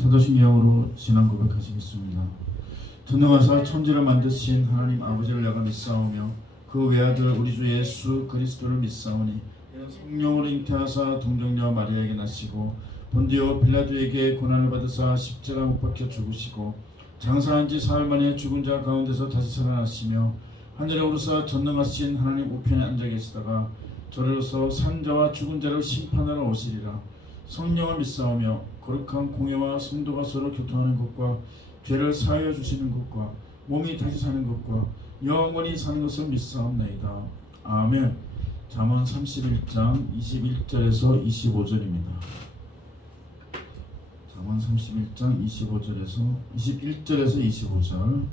사도신경으로 신앙 고백하시겠습니다. 전능하사 천지를 만드신 하나님 아버지를 내가 믿사오며 그 외아들 우리 주 예수 그리스도를 믿사오니 이는 성령으로 잉태하사 동정녀 마리아에게 나시고 본디오 빌라도에게 고난을 받으사 십자가 못 박혀 죽으시고 장사한 지 사흘 만에 죽은 자 가운데서 다시 살아나시며 하늘에 오르사 전능하신 하나님 우편에 앉아 계시다가 저리로서 산자와 죽은 자를 심판하러 오시리라. 성령을 믿사오며 거룩한 공회와 성도가 서로 교통하는 것과 죄를 사하여 주시는 것과 몸이 다시 사는 것과 영원히 사는 것을 믿사옵나이다. 아멘. 잠언 31장 21절에서 25절입니다. 잠언 31장 21절에서 25절.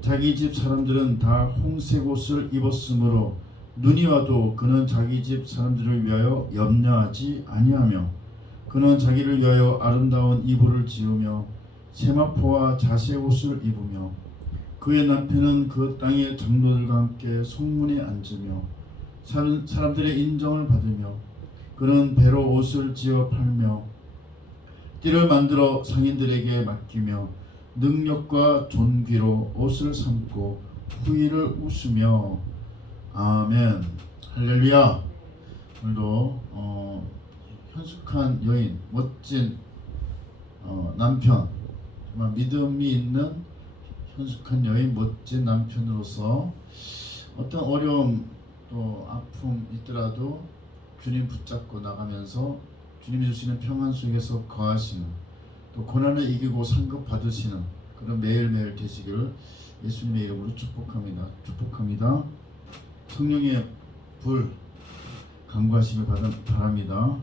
자기 집 사람들은 다 홍색 옷을 입었으므로 눈이 와도 그는 자기 집 사람들을 위하여 염려하지 아니하며 그는 자기를 위하여 아름다운 이불을 지으며 세마포와 자색 옷을 입으며 그의 남편은 그 땅의 장로들과 함께 송문에 앉으며 사람들의 인정을 받으며 그는 배로 옷을 지어 팔며 띠를 만들어 상인들에게 맡기며 능력과 존귀로 옷을 삼고 후일을 웃으며 아멘. 할렐루야. 오늘도 현숙한 여인, 멋진 남편, 정말 믿음이 있는 현숙한 여인, 멋진 남편으로서 어떤 어려움 또 아픔 있더라도 주님 붙잡고 나가면서 주님이 주시는 평안 속에서 거하시는, 또 고난을 이기고 상급 받으시는 그런 매일매일 되시기를 예수님의 이름으로 축복합니다. 성령의 불 간구하시길 바랍니다.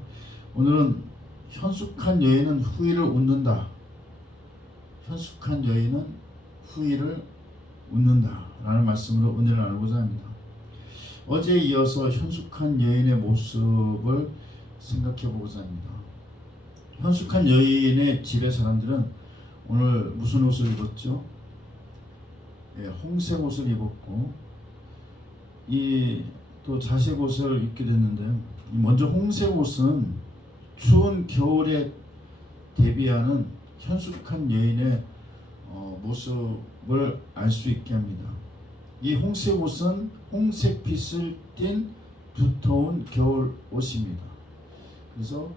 오늘은 현숙한 여인은 후일을 웃는다. 현숙한 여인은 후일을 웃는다 라는 말씀으로 은혜를 나누고자 합니다. 어제에 이어서 현숙한 여인의 모습을 생각해 보고자 합니다. 현숙한 여인의 집의 사람들은 오늘 무슨 옷을 입었죠? 홍색 옷을 입었고 또 자색 옷을 입게 됐는데요. 먼저 홍색 옷은 추운 겨울에 대비하는 현숙한 여인의 모습을 알 수 있게 합니다. 이 홍색 옷은 홍색빛을 띤 두터운 겨울 옷입니다. 그래서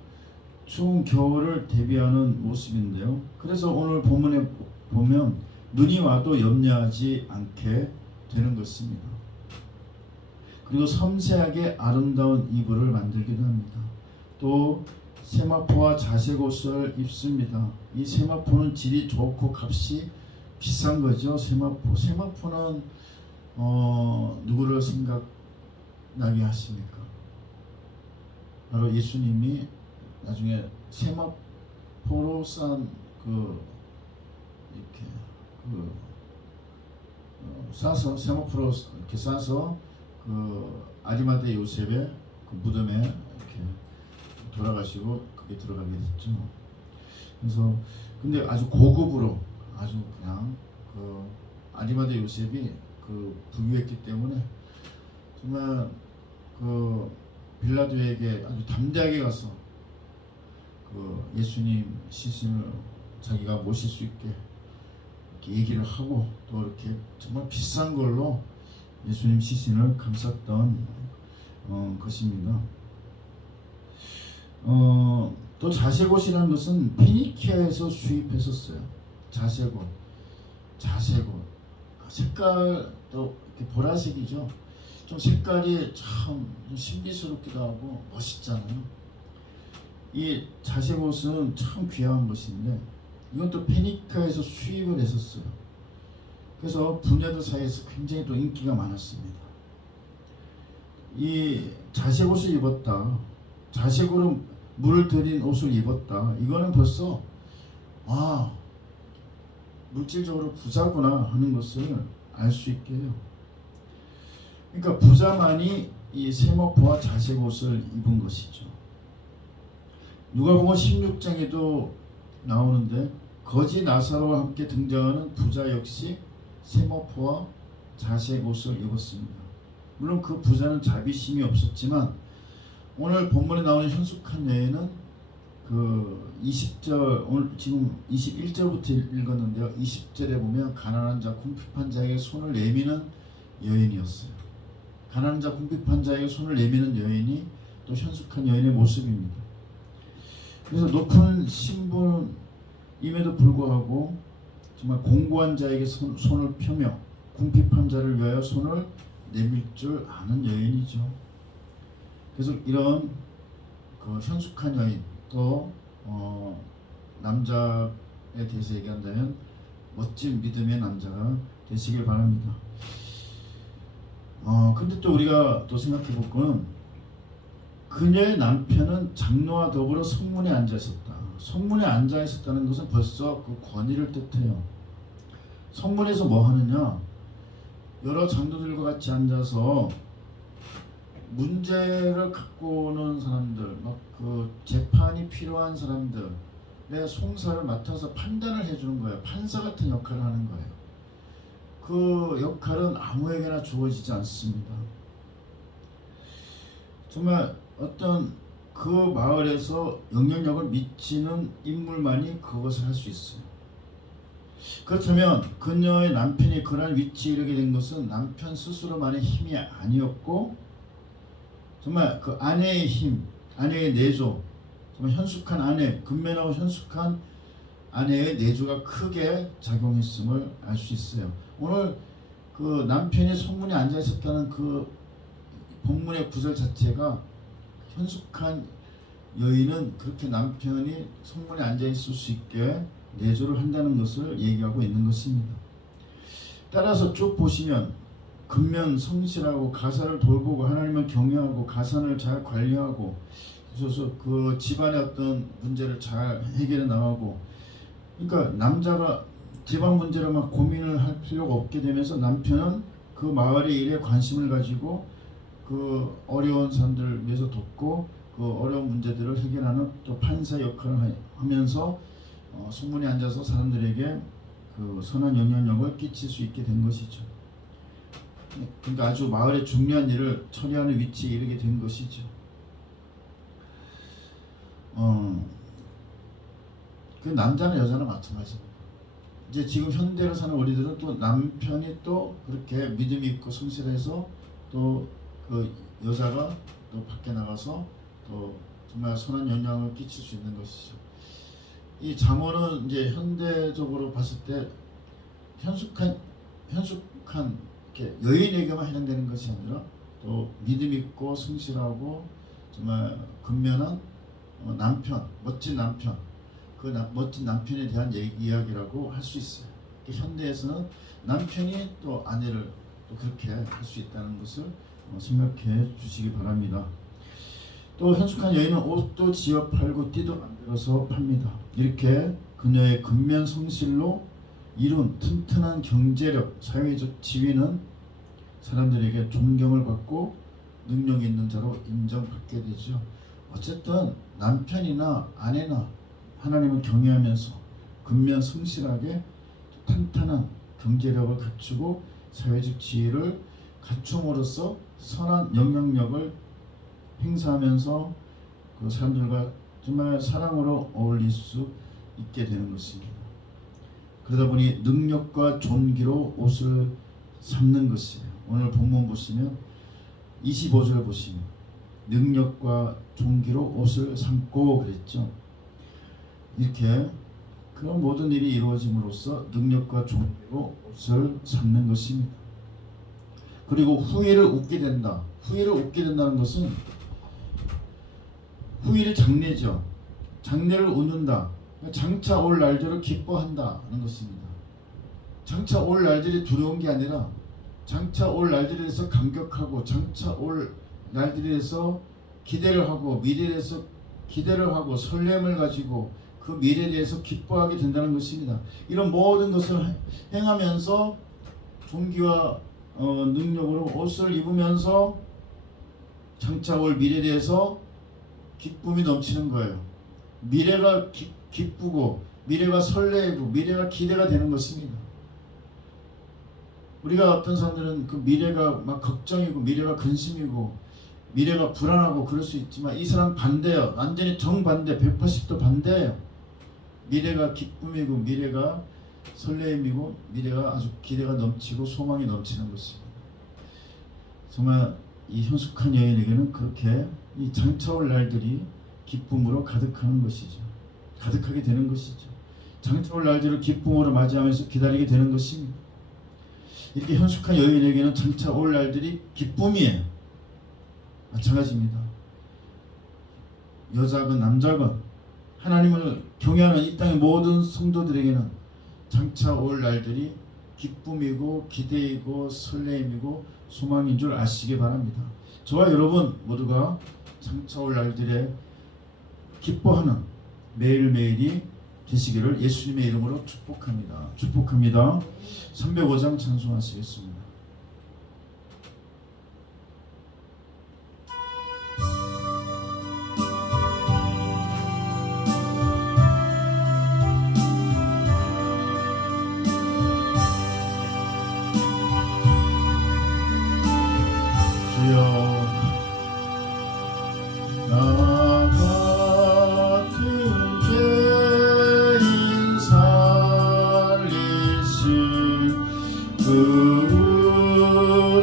추운 겨울을 대비하는 모습인데요. 그래서 오늘 본문에 보면 눈이 와도 염려하지 않게 되는 것입니다. 그리고 섬세하게 아름다운 이불을 만들기도 합니다. 또 세마포와 자색 옷을 입습니다. 이 세마포는 질이 좋고 값이 비싼 거죠. 세마포는 누구를 생각나게 하십니까? 바로 예수님이 나중에 세마포로 싼 세마포로 이렇게 싸서 아리마대 요셉의 무덤에 이렇게 돌아가시고 그게 들어가게 됐죠. 그래서 근데 아주 고급으로 아주 그냥 아리마대 요셉이 부유했기 때문에 정말 빌라도에게 아주 담대하게 가서 예수님 시신을 자기가 모실 수 있게 이렇게 얘기를 하고 또 이렇게 정말 비싼 걸로 예수님 시신을 감쌌던 것입니다. 또 자색옷이라는 것은 피니키아에서 수입했었어요. 자색옷 색깔도 이렇게 보라색이죠. 좀 색깔이 참 신비스럽기도 하고 멋있잖아요. 이 자색옷은 참 귀한 것인데 이것도 피니키아에서 수입을 했었어요. 그래서 부녀들 사이에서 굉장히 또 인기가 많았습니다. 이 자색옷을 입었다, 자색으로 물을 들인 옷을 입었다, 이거는 벌써 물질적으로 부자구나 하는 것을 알 수 있게 해요. 그러니까 부자만이 이 세마포와 자색옷을 입은 것이죠. 누가복음 16장에도 나오는데 거지 나사로와 함께 등장하는 부자 역시 세마포와 자색 옷을 입었습니다. 물론 그 부자는 자비심이 없었지만 오늘 본문에 나오는 현숙한 여인은 그 20절, 오늘 지금 21절부터 읽었는데요. 20절에 보면 가난한 자, 궁핍한 자에게 손을 내미는 여인이었어요. 가난한 자, 궁핍한 자에게 손을 내미는 여인이 또 현숙한 여인의 모습입니다. 그래서 높은 신분임에도 불구하고 정말 공고한 자에게 손을 펴며 궁핍한 자를 위하여 손을 내밀 줄 아는 여인이죠. 그래서 이런 그 현숙한 여인, 또 남자에 대해서 얘기한다면 멋진 믿음의 남자가 되시길 바랍니다. 근데 또 우리가 또 생각해 볼 거는 그녀의 남편은 장로와 더불어 성문에 앉아 있었다. 성문에 앉아 있었다는 것은 벌써 그 권위를 뜻해요. 성문에서 뭐 하느냐? 여러 장로들과 같이 앉아서 문제를 갖고 오는 사람들, 막 그 재판이 필요한 사람들의 송사를 맡아서 판단을 해주는 거예요. 판사 같은 역할을 하는 거예요. 그 역할은 아무에게나 주어지지 않습니다. 정말 어떤 그 마을에서 영향력을 미치는 인물만이 그것을 할 수 있어요. 그렇다면 그녀의 남편이 그러한 위치에 이르게 된 것은 남편 스스로만의 힘이 아니었고 정말 그 아내의 힘, 아내의 내조, 정말 현숙한 아내, 근면하고 현숙한 아내의 내조가 크게 작용했음을 알 수 있어요. 오늘 그 남편이 성문에 앉아 있었다는 그 본문의 구절 자체가 현숙한 여인은 그렇게 남편이 성문에 앉아 있을 수 있게 내조를 한다는 것을 얘기하고 있는 것입니다. 따라서 쭉 보시면 근면 성실하고 가사를 돌보고 하나님을 경외하고 가산을 잘 관리하고 그래서 그 집안의 어떤 문제를 잘 해결해 나가고, 그러니까 남자가 집안 문제로 막 고민을 할 필요가 없게 되면서 남편은 그 마을의 일에 관심을 가지고 그 어려운 사람들을 위해서 돕고 그 어려운 문제들을 해결하는 또 판사 역할을 하면서 성문에 앉아서 사람들에게 그 선한 영향력을 끼칠 수 있게 된 것이죠. 그러니까 아주 마을의 중요한 일을 처리하는 위치에 이르게 된 것이죠. 그 남자나 여자나 마찬가지입니다. 이제 지금 현대를 사는 우리들은 또 남편이 또 그렇게 믿음이 있고 성실해서 또 그 여자가 또 밖에 나가서 또 정말 선한 영향을 끼칠 수 있는 것이죠. 이 잠언은 이제 현대적으로 봤을 때 현숙한 이렇게 여인에게만 해당되는 것이 아니라 또 믿음 있고 성실하고 정말 근면한 남편, 멋진 남편, 그 멋진 남편에 대한 이야기라고 할 수 있어요. 현대에서는 남편이 또 아내를 또 그렇게 할 수 있다는 것을 생각해 주시기 바랍니다. 또 현숙한 여인은 옷도 지어 팔고 띠도 만들어서 팝니다. 이렇게 그녀의 근면 성실로 이룬 튼튼한 경제력, 사회적 지위는 사람들에게 존경을 받고 능력 있는 자로 인정받게 되죠. 어쨌든 남편이나 아내나 하나님을 경외하면서 근면 성실하게 탄탄한 경제력을 갖추고 사회적 지위를 갖춤으로써 선한 영향력을 행사하면서 그 사람들과 정말 사랑으로 어울릴 수 있게 되는 것입니다. 그러다 보니 능력과 존귀로 옷을 삼는 것이에요. 오늘 본문 보시면 25절 보시면 능력과 존귀로 옷을 삼고 그랬죠. 이렇게 그런 모든 일이 이루어짐으로써 능력과 존귀로 옷을 삼는 것입니다. 그리고 후일을 웃게 된다. 후일을 웃게 된다는 것은 후일이 장래죠. 장래를 웃는다. 장차 올 날들을 기뻐한다는 것입니다. 장차 올 날들이 두려운 게 아니라 장차 올 날들에 대해서 감격하고 장차 올 날들에 대해서 기대를 하고 미래에 대해서 기대를 하고 설렘을 가지고 그 미래에 대해서 기뻐하게 된다는 것입니다. 이런 모든 것을 행하면서 존귀와 능력으로 옷을 입으면서 장차 올 미래에 대해서 기쁨이 넘치는 거예요. 미래가 기쁘고 미래가 설레고 미래가 기대가 되는 것입니다. 우리가 어떤 사람들은 그 미래가 막 걱정이고 미래가 근심이고 미래가 불안하고 그럴 수 있지만 이 사람 반대예요. 완전히 정반대, 180도 반대예요. 미래가 기쁨이고 미래가 설레임이고 미래가 아주 기대가 넘치고 소망이 넘치는 것입니다. 정말 이 현숙한 여인에게는 그렇게 이 장차올 날들이 기쁨으로 가득하는 것이죠. 가득하게 되는 것이죠. 장차올 날들을 기쁨으로 맞이하면서 기다리게 되는 것입니다. 이렇게 현숙한 여인에게는 장차올 날들이 기쁨이에요. 마찬가지입니다. 여자건 남자건 하나님을 경외하는 이 땅의 모든 성도들에게는 장차 올 날들이 기쁨이고 기대이고 설레임이고 소망인 줄 아시기 바랍니다. 저와 여러분 모두가 장차 올 날들에 기뻐하는 매일매일이 되시기를 예수님의 이름으로 축복합니다. 축복합니다. 305장 찬송하시겠습니다. 나 같은 죄인 살리신 그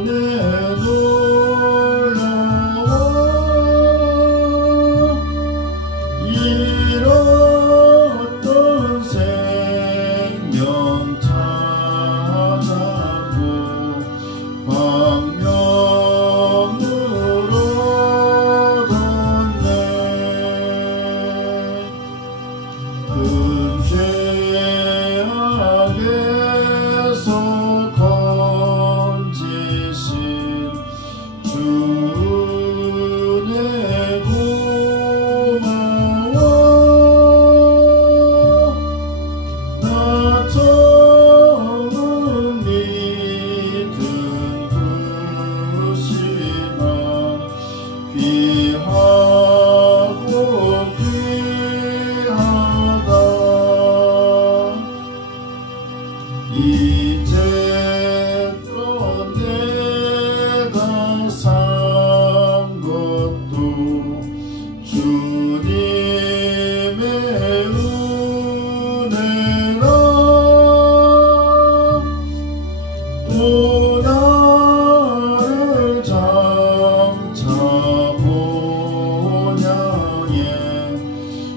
은혜 놀라워 잃었던 생명 찾았고 광명으로 큰 죄악에서 건지신 주 은혜 고마워 나 처음 믿은 그 시간 귀하고 귀하다 이제껏 내가 산 것도 주님의 은혜라 또 나를 장차 본향에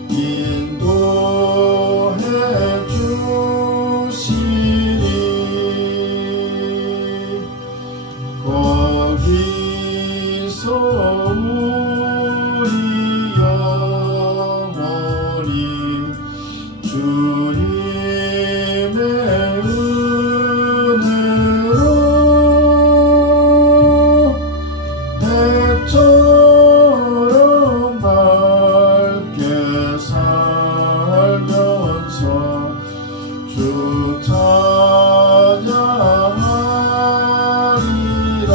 인도해 주시리 거기서 우리 영원히 주님의 은혜로 해처럼 밝게 살면서 주 찬양하리라.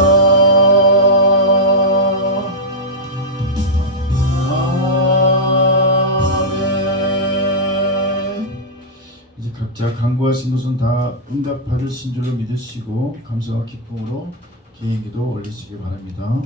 아멘. 이제 각자 간구하신 것은 다 응답받으신 줄로 믿으시고 감사와 기쁨으로 개인기도 올리시기 바랍니다.